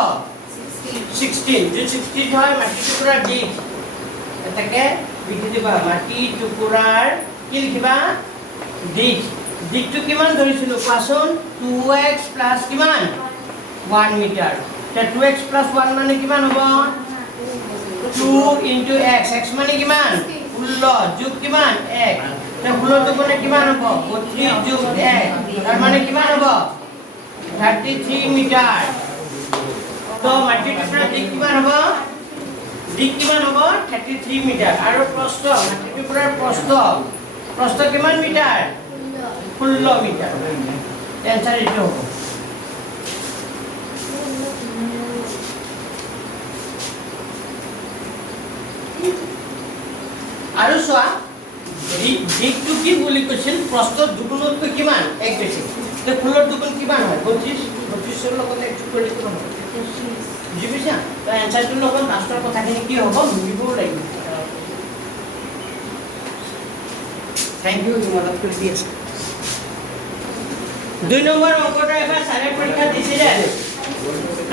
16 যদি 16 হয় মাটি টুকুৰাৰ দিক এটাকে লিখি দিবা মাটি টুকুৰাৰ কি লিখিবা দিকটো কিমান ধৰিছিল কোৱাচোন 2x + কিমান 1 মিটাৰ তে 2x + 1 মানে কিমান হ'ব 2 * x x মানে কিমান 16 যোগ কিমান 1 তে 16 দুগুণে কিমান হ'ব 32 যোগ 1 তাৰ মানে কিমান হ'ব 33 মিটাৰ তো মাটি টুকুৰাৰ দিক কিমান হ'ব 33 মিটাৰ আৰু প্ৰস্থ মাটি টুকুৰাৰ প্ৰস্থ কিমান মিটাৰ 16 মিটাৰ টেনশন ইটো হ'ব আৰু সোয়া দিকটো কি বুলি কৈছিল প্রস্থ দুগুণতকৈ কিমান এক বেছি তে 16 দুগুণ কিমান হয় 25 এর লগত এক যোগ কৰিলে কিমান হয় বুজিছা তো এনসাৰটোৰ লগত লাষ্টৰ কথাখিনি কি হ'ব মিলিব লাগিব Thank you, you mother could be. 2 number অংকটা এবাৰ সাৰে পৰীক্ষা দিছিলে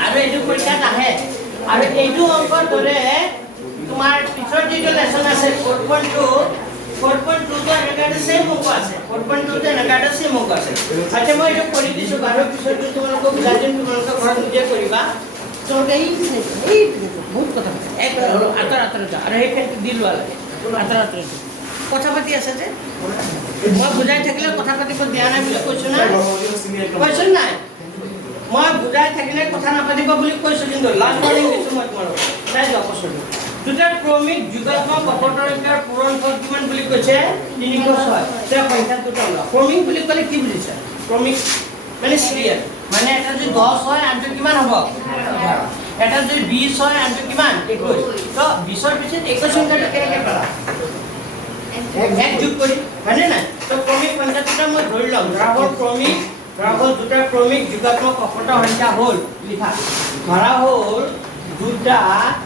আৰু এইটো পৰীক্ষা আহে আৰু এইটো অংক ধৰে তোমাৰ পিছৰ যিটো লেসন আছে 4.2 তো এনেকাটা সেম অংক আছে 4.2 তে এনেকাটা সেম অংক আছে আচ্ছা মই এইটো কৰি দিছো বাৰু পিছৰটো তোমালোকক বুজাই দিম তোমালোকে ঘৰত নিজে কৰিবা তো এই বহুত কথা এক আতৰ আৰু এইখানটো দিলৱা লাগে আতৰ কথা পাতি আছে যে মই বুজাই থাকিলে কথা পাতিব দিয়া নাই বুলি কৈছো না কৈছো নাই মই বুজাই থাকিলে কথা নাপাতিব বুলি কৈছো কিন্তু লাষ্ট ওয়ার্নিং দিছো মই তোমালোক নাই যোৱা কৈছো দুটা ক্ৰমিক যুগাত্মক অপতৰণিকাৰ পূৰণফল কিমান বুলি কৈছে 306 তে সংখ্যা দুটা ওলা ক্ৰমিক বুলি ক'লে কি বুজিছে ক্ৰমিক মানে সিরিয়াল মানে এটা যদি 10 হয় আনটো কিমান হ'ব 11 এটা যদি 20 হয় আনটো কিমান 21 তো 20 এর পিছত 21 সংখ্যাটো কেনেকৈ পালা এক যোগ কৰি মানে না তো ক্ৰমিক সংখ্যাটা মই ধৰি লম ধৰা হ'ল দুটা ক্ৰমিক যুগাত্মক অপত সংখ্যা হ'ল লিখা ধৰা হ'ল দুটা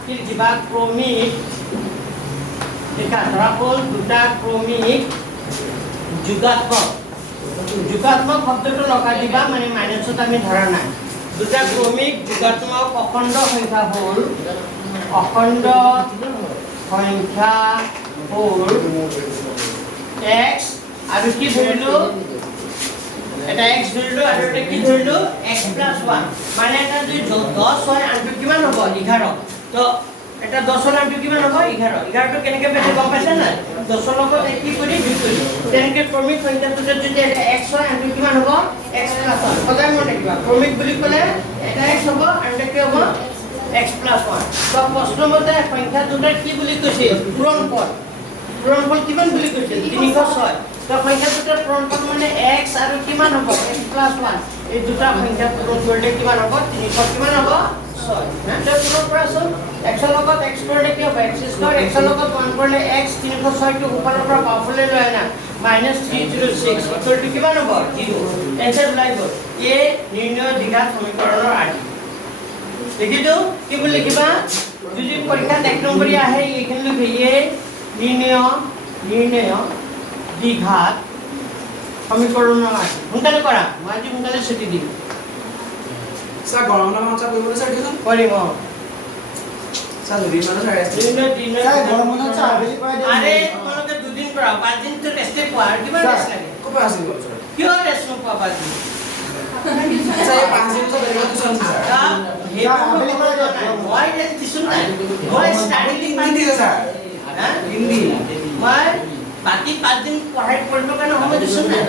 কি লিখিবা ক্ৰমিক লিখা ধৰা হ'ল দুটা ক্ৰমিক যুগাত্মক শব্দটো লগাই দিবা মানে মাইনাছত আমি ধৰা নাই দুটা ক্ৰমিক যুগাত্মক অখণ্ড সংখ্যা হ'ল অখণ্ড সংখ্যা হ'ল x আৰু কি ধৰিলো এটা x ধৰিলো আৰু এটা কি ধৰিলো x + 1 মানে এটা যদি 10 হয় আনটো কিমান হ'ব 11 তো এটা 10 হল আনটো কিমান হ'ব 11 11 টো কেনেকৈ বেছি গম পাইছা না 10 লগত কি কৰি যোগ কৰি তেনেকৈ ক্ৰমিক সংখ্যাটো যদি এটা x হয় আনটো কিমান হ'ব x + 1 সদায় মনে ৰাখিবা ক্ৰমিক বুলি ক'লে এটা x হ'ব আৰু এটা কি হ'ব x + 1 তো প্ৰশ্নমতে সংখ্যা দুটাৰ কি বুলি কৈছিল পূৰণফল কিমান বুলি কৈছিল 306 তো সংখ্যা দুটা পূৰণ কৰিব মানে x আৰু কিমান হ'ব x + 1 এই দুটা সংখ্যা পূৰণ কৰিলে কিমান হ'ব 300 কিমান হ'ব 6 না তো পূৰণ কৰাচোন x ৰ লগত x কৰিলে কি হ'ব x² x ৰ লগত 1 কৰিলে x 306 টো ওপৰৰ পৰা বাওঁফালে লৈ আনা -306 ইকুৱেল টু কিমান হ'ব 0 এনসাৰ ওলাই গ'ল a নিৰ্ণয় দ্বিঘাত সমীকৰণৰ আৰ্হি দেখিছো কি বুলি লিখিবা যদি পৰীক্ষাত 1 নম্বৰী আহে এইখিনি লিখিয়ে নিৰ্ণয় দ্বিঘাত সমীকৰণৰ আৰ্হি সোনকালে কৰা মই আজি সোনকালে ছুটি দিম স্যাৰ গৰম না মাত্ৰা কইবলে স্যাৰ দিছেন কৰিম স্যাৰ দুদিন মানে স্যাৰ ৰেস্ট নিৰ্ণয় স্যাৰ গৰম মনে হচ্ছে আবেলি কৰাই দিন আৰে তোমালোকে দুদিন কৰা 5 দিন তো টেষ্টে পোৱা কিমান টেষ্ট লাগে কবে আসিল স্যাৰ কিয় টেষ্ট নোপোৱা 5 দিন স্যাৰ 5 দিন তো বেৰিয়ে দিছেন স্যাৰ মই টেষ্ট দিছো নাই মই ষ্টাৰ্টিং হিন্দি স্যাৰ হা হিন্দি মই বাকি 5 দিন পঢ়াই পঢ়িব কাৰণে সময় দিছো নাই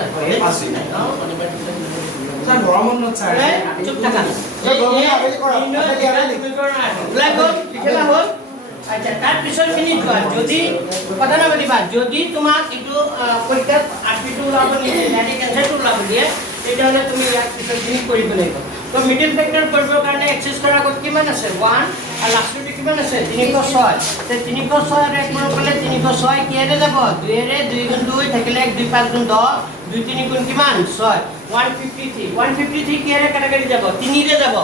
স্যাৰ গৰম মন হচ্ছে স্যাৰ চুপ থাকা লিখিলা হ'ল আচ্ছা তাৰ পিছৰ খিনি যোৱা যদি কথা নাপাতিবা যদি তোমাক এইটো পৰীক্ষাত আপিটো ওলাব নিদিয়ে ডাইৰেক্ট এনসাৰটো ওলাব দিয়ে তেতিয়াহ'লে তুমি ইয়াৰ পিছৰ খিনি কৰিব লাগিব তো মিডল ফেক্টৰ কৰিবৰ কাৰণে এক্সেছৰ আগত কিমান আছে 1 আৰু লাষ্টটো কিমান আছে 306 তে 306 আৰু 1 গুণ কৰিলে 306 কিহেৰে যাব 2 ৰে 2 গুণ 2 থাকিলে 1 2 5 গুণ 10 2 3 গুণ কিমান 6 153 কিহেৰে কাটাকাটি যাব 3 ৰে যাব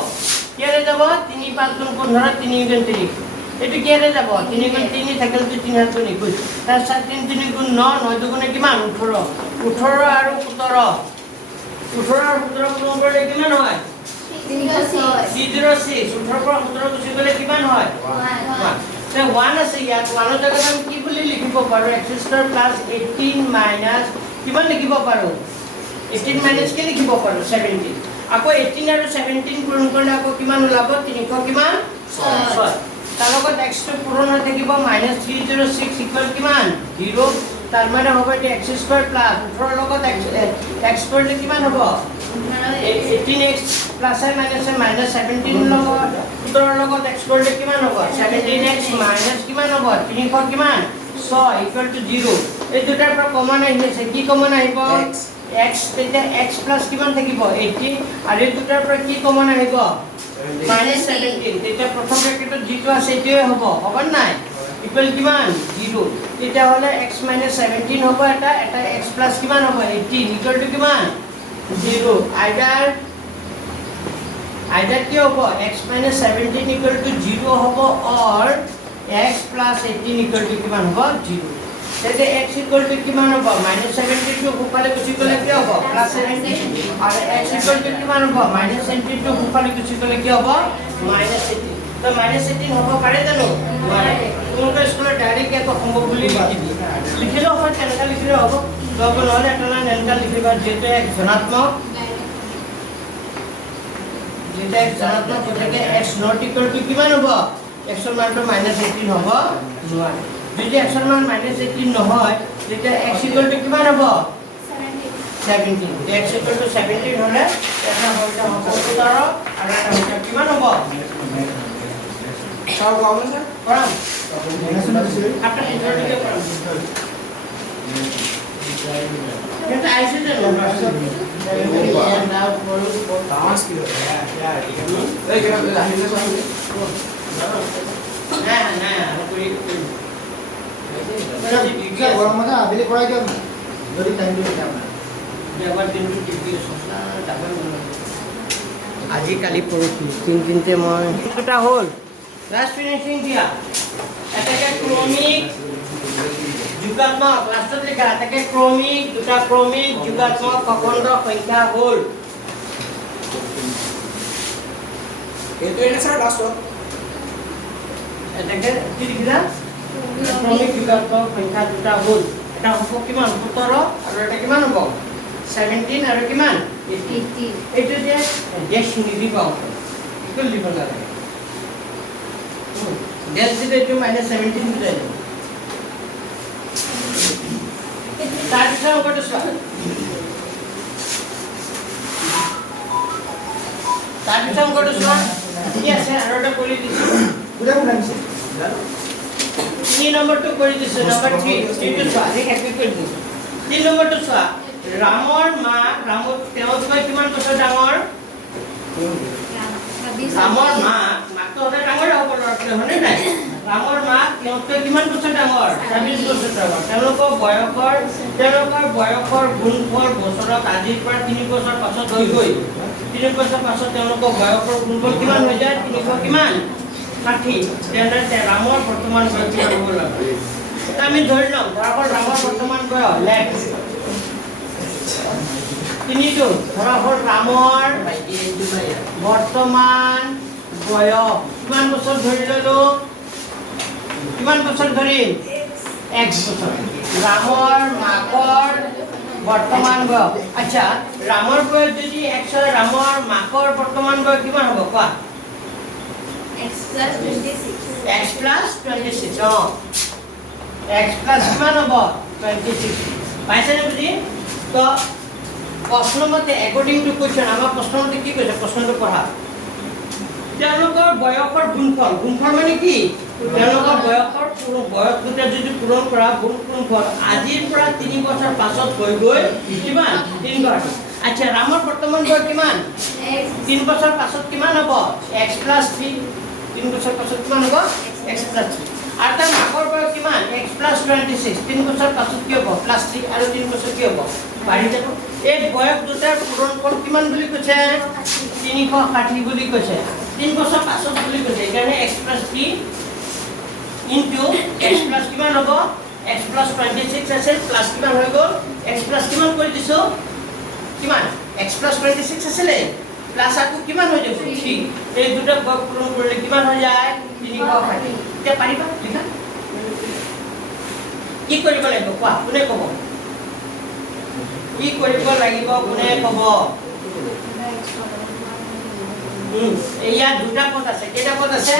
কিহেৰে যাব 3 5 গুণ 15 3 গুণ 3 এটো কিহেৰে যাব 3 গুণ 3 থাকিলে 3 হাত গুণ 21 তাৰ 7 3 গুণ 9 9 দুগুণে কিমান 18 18 আৰু 17 18 আৰু 17 গুণ কৰিলে কিমান হয় 306 18 পৰা 17 গুচি গ'লে কিমান হয় 1 1 আছে ইয়াত 1 ৰ জেগাত আমি কি বুলি লিখিব পাৰো x² + 18 মাইনাস কিমান লিখিব পাৰো 18 মাইনাস কি লিখিব পাৰো 17 আকৌ 18 আৰু 17 পূৰণ কৰিলে আকৌ কিমান ওলাব 300 কিমান 6 তাৰ লগত x টো পূৰণ হৈ থাকিব -306 ইকুৱেল কিমান 0 তাৰ মানে হ'ব এটো x² প্লাস 18 লগত x কৰিলে কিমান হ'ব 18x প্লাস মাইনাস 17 লগত 17 লগত x কৰিলে কিমান হ'ব 17x মাইনাস কিমান হ'ব 300 কিমান 6 ইকুৱেল টু 0 এই দুটাৰ পৰা কমন আহিছে কি কমন আহিব x তেতিয়া x প্লাস কিমান থাকিব 80 আৰু এই দুটাৰ পৰা কি কমন আহিব -17 তেতিয়া প্ৰথম ব্ৰেকেটত যেটো আছে এটোৱে হ'ব নাই ইকুৱেল কিমান 0 তেতিয়া হলে x - 17 হ'ব এটা x প্লাস কিমান হ'ব 18 ইকুৱেল টু কিমান 0 আইদাৰ কি হ'ব x - 17 ইকুৱেল টু 0 হ'ব অৰ x প্লাস 18 ইকুৱেল টু কিমান হ'ব 0 তেতিয়া x ইকুৱেল টু কিমান হ'ব -17 টো ওপৰলে গুচি গ'লে কি হ'ব +17 আৰু x ইকুৱেল টু কিমান হ'ব -17 টো ওপৰলে গুচি গ'লে কি হ'ব -18 তো -18 হ'ব পাৰে জানো তোমালোকে স্কুলত ডাইৰেক্ট এটো সম্ভৱ বুলি লিখি দি লিখিলেও হয় তেনেকা লিখিলেও হ'ব তো নহলে এটা লাইন এনেকা লিখিবা যেটো এক ধনাত্মক যেটা এক ধনাত্মক গতিকে x not equal to কিমান হ'ব x ৰ মানটো -18 হ'ব নোৱাৰে যদি x ৰ মান -18 নহয় তেতিয়া x equal to কিমান হ'ব 17 x equal to 17 হলে এটা হয়তো হ'ব 17 আৰু এটা হয়তো কিমান হ'ব স্যাৰ গৰম স্যাৰ কৰাম শুনা দিছিল আপনি ইন্টাৰভিউ কৰাম এটা আইছে যে নাও পড়ো তামাস কি হয় এই কেন আহিলে স্যার না আমি করি স্যার গরম মনে আবেলি করাই দিও না যদি টাইম দিও না দেওবাৰ দিনটো টিভি সঁচা ডাবল আজি কালি পৰহি তিনদিনতে মই দুটা হ'ল লাষ্ট ফিনিশিং দিয়া এটাকে ক্ৰমিক যুগাত্মক লাষ্টত লিখা এটাকে ক্ৰমিক দুটা ক্ৰমিক যুগাত্মক অখণ্ড সংখ্যা হ'ল এইটো এনে স্যাৰ লাস্ট এটাকে কি লিখিলা ক্ৰমিক যুগাত্মক সংখ্যা দুটা হ'ল এটা হ'ব কিমান 17 আৰু এটা কিমান হ'ব 17 আৰু কিমান 80 এইটো যে ডেশ নিদিবা ইকুৱেল দিব লাগে ডেশ দিলে এইটো -17 হৈ যায় তাৰপিছত অংকটো চোৱা তাৰপিছত অংকটো চোৱা কি আছে আৰু এটা কৰি দিছোঁ বুঝা বুঝাইছে 3 নম্বৰটো কৰি দিছোঁ নম্বৰ 3 টো চোৱা ঠিক আছে কৰি দিছোঁ 3 3 নম্বৰটো চোৱা ৰামৰ মাক তেওঁতকৈ কিমান বছৰ ডাঙৰ ৰামৰ মাকটো হ'লে ডাঙৰ হ'ব ল'ৰাটোৱে হয়নে নাই ৰামৰ মাক তেওঁতকৈ কিমান বছৰ ডাঙৰ 26 বছৰ ডাঙৰ তেওঁলোকৰ বয়সৰ গুণফল বছৰত আজিৰ পৰা 3 বছৰ পাছত হৈ গৈ 3 বছৰ পাছত তেওঁলোকৰ বয়সৰ গুণফল কিমান হৈ যায় 300 কিমান 60 তেনেদৰে ৰামৰ বৰ্তমান বয়স কিমান হ'ব লাগে আমি ধৰি লওঁ ধৰা ৰামৰ বৰ্তমান বয়স নেক্সট 3 ধৰা হ'ল ৰামৰ বৰ্তমান বয়স কিমান বছৰ ধৰি ললো কিমান বছৰ ধৰিম x বছৰ ৰামৰ মাকৰ বৰ্তমান বয়স আচ্ছা ৰামৰ বয়স যদি x হয় ৰামৰ মাকৰ বৰ্তমান বয়স কিমান হ'ব কোৱা x plus 26 x plus 26 x plus কিমান হ'ব 26 পাইছেনে বুজি তো প্ৰশ্নমতে according to question আমাৰ প্ৰশ্নমতে কি কৈছে প্ৰশ্নটো পঢ়া তেওঁলোকৰ বয়সৰ গুণফল মানে কি তেওঁলোকৰ বয়সটো যদি পূৰণ কৰা গুণফল আজিৰ পৰা 3 বছৰ পাছত হৈ গৈ কিমান 3 বছৰ আচ্ছা ৰামৰ বৰ্তমান বয়স কিমান 3 বছৰ পাছত কিমান হ'ব x plus 3 3 বছৰ পাছত কিমান হ'ব x plus 3 আৰু তাৰ মাকৰ বয়স কিমান x plus 26 3 বছৰ পাছত কি হ'ব plus 3 আৰু 3 বছৰ কি হ'ব বাঢ়ি যাব এই বয়স দুটাৰ পূৰণফল কিমান বুলি কৈছে 360 বুলি কৈছে 3 বছৰ পাছত বুলি কৈছে এইকাৰণে x plus 3 into x plus কিমান হ'ব x plus 26 আছে প্লাস কিমান হৈ গ'ল x plus কিমান কৰি দিছো কিমান x plus 26 আছিলে প্লাস আকো কিমান হৈ যাব 3 এই দুটা বয়স পূৰণ কৰিলে কিমান হৈ যায় 360 এতিয়া পাৰিবা লিখা কি কৰিব লাগিব কোৱা কোনে ক'ব কি কৰিব লাগিব কোনে ক'ব এয়া দুটা পদ আছে কেইটা পদ আছে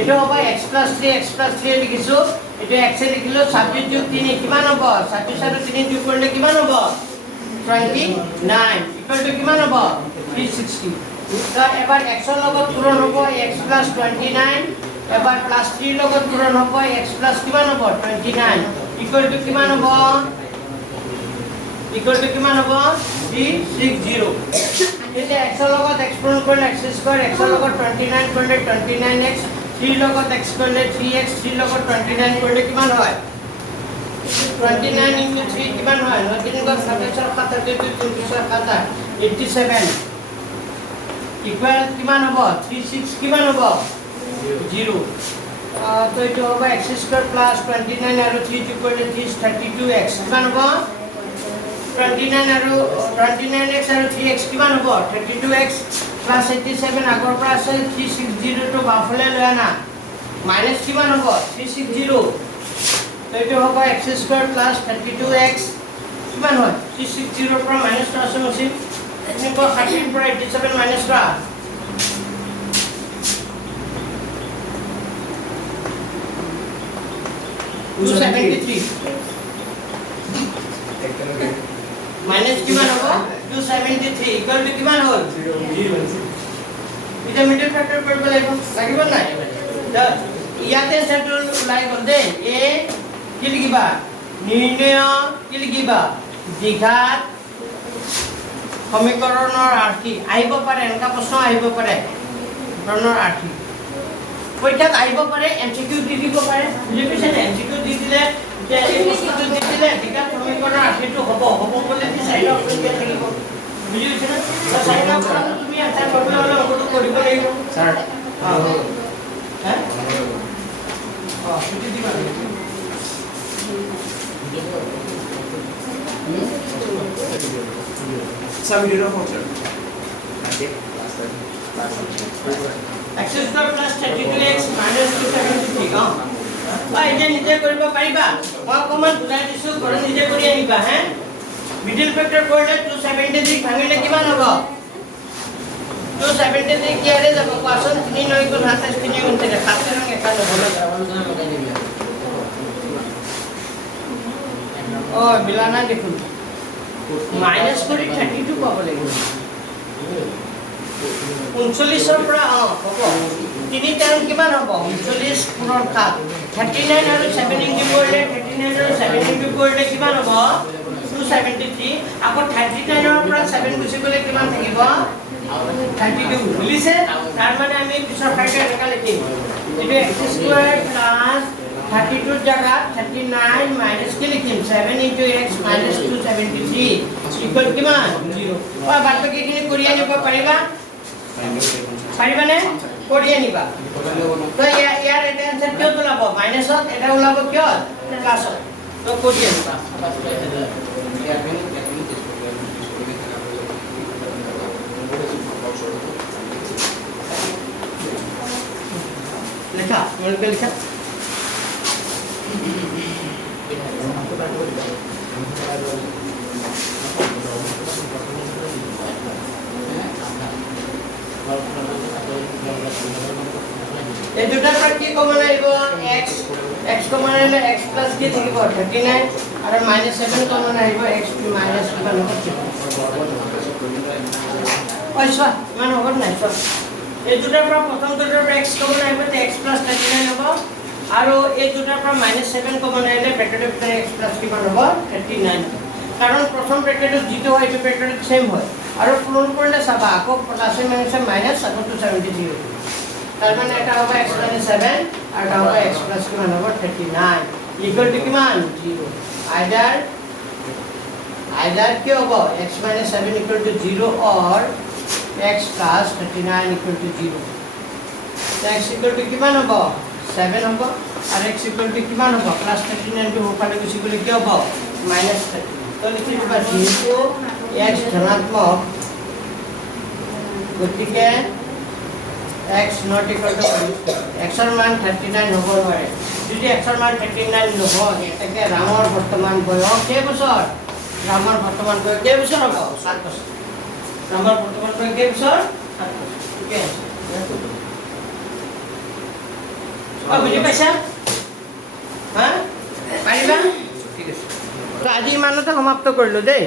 এটো হ'ব x plus 3 লিখিছো এটো x এ লিখিলো 26 যোগ 3 কিমান হ'ব 26 আৰু 3 যোগ কৰিলে কিমান হ'ব 29 ইকুয়াল টু কিমান হ'ব 360 তো এবাৰ x ৰ লগত পূৰণ হ'ব x plus 29 এবাৰ plus 3 লগত পূৰণ হ'ব x plus কিমান হ'ব 29 ইকুয়াল টু কিমান হ'ব 360 এটা x ৰ লগত x পূৰণ কৰিলে x স্কয়াৰ x ৰ লগত 29 কৰিলে 29x 3 লগত x কৰিলে 3x 3 লগত 29 কৰিলে কিমান হয় 29 into 3 কিমান হয় 3 গত 27 87 ইকুয়াল কিমান হ'ব 36 কিমান হ'ব 0 তো এটো হ'ব x স্কয়ার প্লাস 29 আৰু 3 যোগ কৰিলে 32x কিমান হ'ব 29 আৰু 29x আৰু 3x কিমান হ'ব 32x প্লাস 87 আগৰ পৰা আছে 360 টো বাফলে লৈ আনা মাইনাস কিমান হ'ব 360 তো এটো হ'ব x স্কয়ার প্লাস 32x কিমান হয় 360 ৰ পৰা মাইনাস টো আছে মছিম এনেকৈ 30 ৰ পৰা 87 মাইনাস কৰা 273 माइनस किमान होगा 273 इक्वल टू किमान होल 0 इधर मिडिल फैक्टर কৰিব লাগিব নাই ইয়াতে সেটল ওলাই গল দে এ কি লিখিবা নিৰ্ণয় কি লিখিবা দ্বিঘাত সমীকৰণৰ আৰ্হি আহিব পাৰে এনেকা প্ৰশ্ন আহিব পাৰে ধৰণৰ আৰ্হি পৰীক্ষাত আহিব পাৰে এমসিকিউ দি দিব পাৰে বুজি পাইছে নে এমসিকিউ দি দিলে যে এই বস্তুটো দি দিলে দ্বিঘাত সমীকৰণৰ আৰ্হিটো হ'ব বুলি কি চাইড অফ কৰি থাকিব বুজি পাইছে নে চাইড অফ তুমি আনসাৰ কৰিবলৈ হলে অংকটো কৰিব লাগিব স্যাৰ হ্যাঁ ছুটি দিবা submitted of sir x square plus 32x minus 273 কম এটা নিজে কৰিব পাৰিবা মই অকমান বুজাই দিছো ঘৰত নিজে কৰি আনিবা হে মিডল ফ্যাক্টৰ কৰিলে 273 ভাঙিলে কিমান হ'ব 273 কিয়াৰে যাব কোৱাচোন 3 9 গুণ 27 3 গুণ 3 7 ৰং এটা হ'ব ও মিলানা দেখুন মাইনাস কৰি 32 পাব লাগিব 39 ৰ পৰা হ'ব 3 টাইম কিমান হ'ব 39 পুনৰ 7 39 আৰু 7 ইনটু কৰিলে 39 আৰু 7 ইনটু কৰিলে কিমান হ'ব 273 আকৌ 39 ৰ পৰা 7 গুচি গ'লে কিমান থাকিব 32 বুলিছে তাৰ মানে আমি পিছৰ ফাইলটো এনেকা লিখিম এটো x স্কয়াৰ প্লাস 32 ৰ জায়গাত 39 মাইনাস কি লিখিম 7 ইনটু x মাইনাস 273 ইকুয়াল কিমান 0 ওই বাকি খিনি কৰি আনিব পাৰিবা পাৰিবানে কৰি আনিবা তো ইয়াৰ এটা आंसर কিয় ওলাব মাইনাসত এটা ওলাব কিয় প্লাসত তো কৰি আনিবা লেখা তোমালোকে লেখা এই দুটাৰ পৰা কি কমন আহিব x কমন আহিলে x প্লাস কি থাকিব 39 আৰু -7 কমন আহিব x মাইনাস কিমান হ'ব ওই সো মান হ'ব নাই সো এই দুটাৰ পৰা প্ৰথম দুটাৰ পৰা x কমন আহিব তে x 39 হ'ব আৰু এই দুটাৰ পৰা -7 কমন আহিলে ব্ৰেকেটৰ ভিতৰত x কিমান হ'ব 39 কাৰণ প্ৰথম ব্ৰেকেটত যেটো হয় এই ব্ৰেকেটত সেম হয় আৰু পূৰণ কৰিলে চাবা আকৌ প্লাসে মাইনাসে মাইনাস আকৌ 273 হ'ব তার মানে এটা হবে x 7 আর এটা হবে x কিমান হবে 39 ইকুয়াল টু কিমান 0 আইদার কি হবে x 7 ইকুয়াল টু 0 और x 39 ইকুয়াল টু 0 তো x ইকুয়াল টু কিমান হবে 7 হবে আর x ইকুয়াল টু কিমান হবে +39 টু ওপারে গুছি গলে কি হবে -30 তো লিখি দিবা যেহেতু x ধনাত্মক গতিকে x not equal to x এর মান 39 হ'ব নোৱাৰে যদি x এৰ মান 39 নহয় এটাকে ৰামৰ বৰ্তমান বয়স কেই বছৰ ৰামৰ বৰ্তমান বয়স কেই বছৰ হ'ব 7 বছৰ ৰামৰ বৰ্তমান বয়স কেই বছৰ 7 বছৰ ঠিক আছে বুজি পাইছা হা পাৰিবা ঠিক আছে তো আজি ইমানতে সমাপ্ত কৰিলো দেই